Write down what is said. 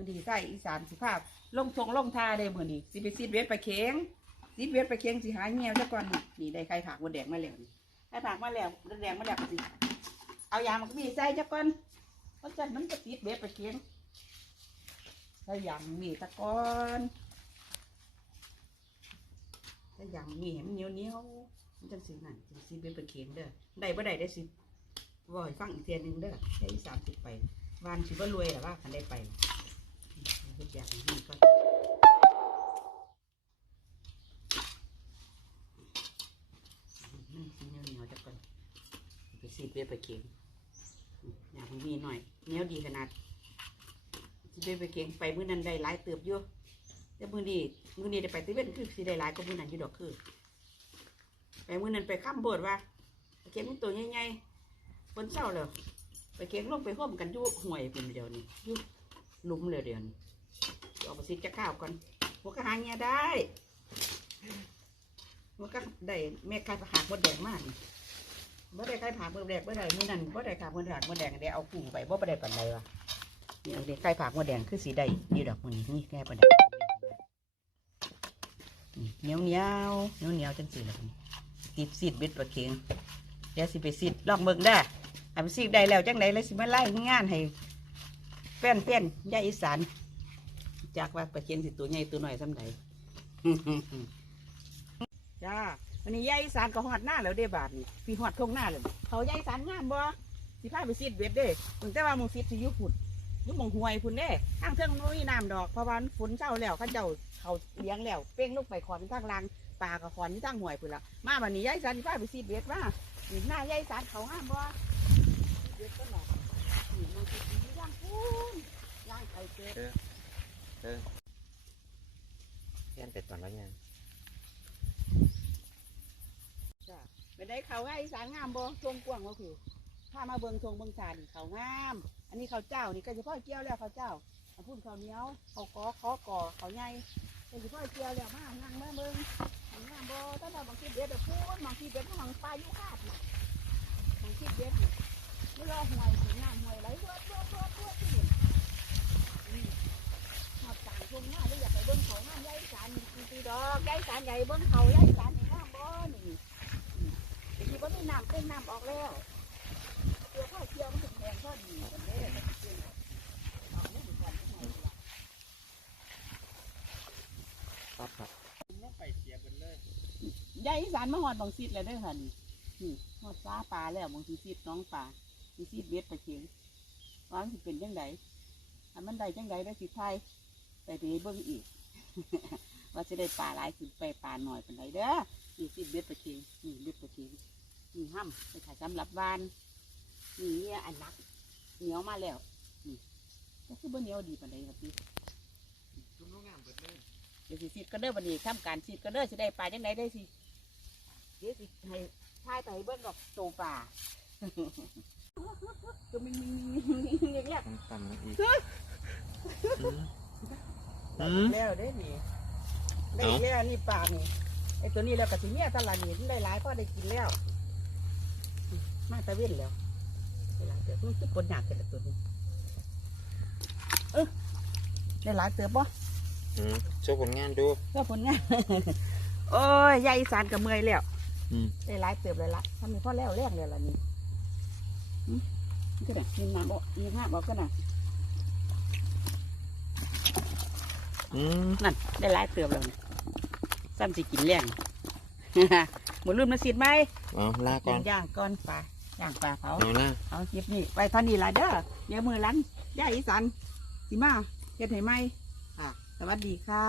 มันดีใส่อีสานสิภาพลงทงลงทาเลยมื้อนี้สิไปซีดเวทไปเค็งซีดเวทไปเค็งสิหาเงี้ยวซะก่อนนี่นี่ได้ไข่ผักมดแดงมาแล้วนี่ไข่ผักมาแล้วมดแดงมาแล้วก็สิเอายามันก็มีใส่ซะก่อนเพราะฉะนั้นมันจะซีดเวทไปเค็งใส่ยางมีตะกอนใส่ยางมีให้มันเหนียวเหนียวมันจังสินั่นจังซีดเวทไปเค็งเด้อได้บ่ได้ได้สิบ่ให้ฟังอีกเทียหนึ่งเด้อใช้สามสิบไปวานสิบ่รวยหรอว่าคันได้ไป เฮ็ดอย่างนี้ก่อนมันสีเหนียวเหนียวๆจักก่อนไปซีดเวทไปเค็งอยางให้มีหน่อยเหนียวดีขนาดซีดเวทไปเค็งไปมื้อนั้นได้หลายเติบอยู่แต่มื้อนี้มื้อนี้ได้ไปตีเวนคือสิได้หลายกว่ามื้อนั้นอยู่ดอกคือไปมื้อนั้นไปข้ามโบสถ์ว่าเค็งมันตัวใหญ่ๆบนเสาแล้วไปเค็งลงไปห่มกันยู่ห่วยเป็นเดียวนี้ยู่หลุมเลยเดียวนี้ เอาไปซิจะข้าวก่อนหัวกระหางเงี้ยได้หัวก็ได้แม่ไก่ผักมดแดงมากบ่ได้ไก่ผักมดแดงบ่ได้มือนั้นบ่ได้ขาบมดแดงมดแดงเดี๋ยวเอากุ้งไปบ่ได้ปานใดวะนี่เอาเด็กไก่ผักมดแดงคือสีได้ดีดอกมันนี่แก่ปานใดเหนียวเหนียวเหนียวเหนียวจังสีละติดซีดเบ็ดปลาเค็งเดี๋ยวสิไปซีดลองเบิ่งได้อันซีดได้แล้วจังไดแล้วสิมาไล่งานให้แฟนๆยาอีสาน จากว่าปลาเค็งสิตัวใหญ่ตัวหน้อยสำใดจ้าวันนี้ยายอีสานก็หอดหน้าแล้วเด้บาทนี่พี่หอดทงหน้าเลยเขายายอีสานงามบ่สิพาไปซีดเบ็ดเด้มึงแต่ว่ามึงซีดสิยุพุ่นยุมงห่วยพุ่นเด้ทางเทิงมันบ่มีน้ำดอกเพราะว่าฝนเช้าแล้วเขาเจ้าเขาเลี้ยงแล้วเป้งลงไปขอนทางล่างปลากับขอนที่ทางห่วยพุ่นละมาวันนี้ยายอีสานสิพาไปซีดเบ็ดว่าหน้ายายอีสานเขางามบ่ซีดเบ็ดก็หนอกนี่มันสิอยู่ย่างพุ่นย่างไก่เป็ด เพี้ยนเป็ดก่อนแล้วยังจ้ะไปได้เขาง่ายอีสานงามบ่ทวงกว้างก็คือถ้ามาเบิงทวงเบิงชานเขางาม อันนี้เขาเจ้านี่ก็เฉพาะเกี่ยวแล้วเขาเจ้าเอาพุ่นเขาเหนี้ยวเขากอขอก่อเขาใหญ่ก็เฉพาะเกี่ยวแล้วมานั่งมาเบิงงามบ่ถ้าเราบางทีเด็ดอะพูนบางทีเด็ดก็หังปลายู่คาดน่ะบางทีเด็ดนี่ไม่รอห่วย ดอกยายอีสานใหญ่เบิ้งเขายายอีสานนี่งามบ่นี่ทีนี้ว่ได้น้ำเต้นน้ำออกแล้วเกี่ยวข้าวเกี่ยวมันถึงแพงก็ดีกันเลยเอาเรื่องก่อนหน่อยดีกว่าครับครับยายอีสานมาหอดบางซีดแล้วเด้อค่ะนี่นี่หอดปลาปลาแล้วบางทีซีดน้องปลามีซีดเบ็ดไปเคียงว่ามันสิเป็นจังไดอันมันได้จังไดได้สิไทยไปดีเบิ่งอีก ว่าจะได้ปลาหลายขึ้นไปปลาหน่อยเป็นไรเด้อนี่ซีดเบ็ดไปเคียงนี่เบ็ดไปเคียงนี่ห้ำไปขายสำหรับบ้านนี่เนี่ยอันนักเหนียวมาแล้วนี่ก็คือบ่เหนียวดีปานใดครับพี่เดี๋ยวสิซีดก็เด้อบันนี้ทำการซีดก็เด้อสิได้ปลาจังไดได้สิเดี๋ยวสิให้ทายไปให้เบิ่งดอกโตปลาก็มีมีมีมีอย่างเงี้ยต้องตำอีกแล้วเด้นี่ ได้เอ้าแล้วนี่ปลานี่ไอ้ตัวนี้แล้วก็สิเนี้ยตลาดนี่ได้หลายพอได้กินแล้ว มาตะเว้นแล้วได้หลายเติบมันคือปนหยากกันละตัวนี้เออได้หลายเติบบ่อืมโชว์ผลงานดูก็ผลงาน โอ้ยยายอีสานกับเมื่อยแล้วอืมได้หลายเติบเลยละทำมีพ่อแล้วแรงเลยล่ะนี่หึนี่ก็ได้มีน้ำบ่มีห้าบอกก็น่ะ อืมนั่นได้หลายเติบแล้วนี่ซ้ำสิกินแรง หมดรุ่นมาสิดไหมเอาลาก่อนย่างก้อนปลาย่างปลาเผา เอาหน้าเอาคลิปนี้ไปเท่านี้ละเด้อเดี๋ยวมือหลังย่าอีสานสิมาเฮ็ดให้ไหมค่ะ สวัสดีค่ะ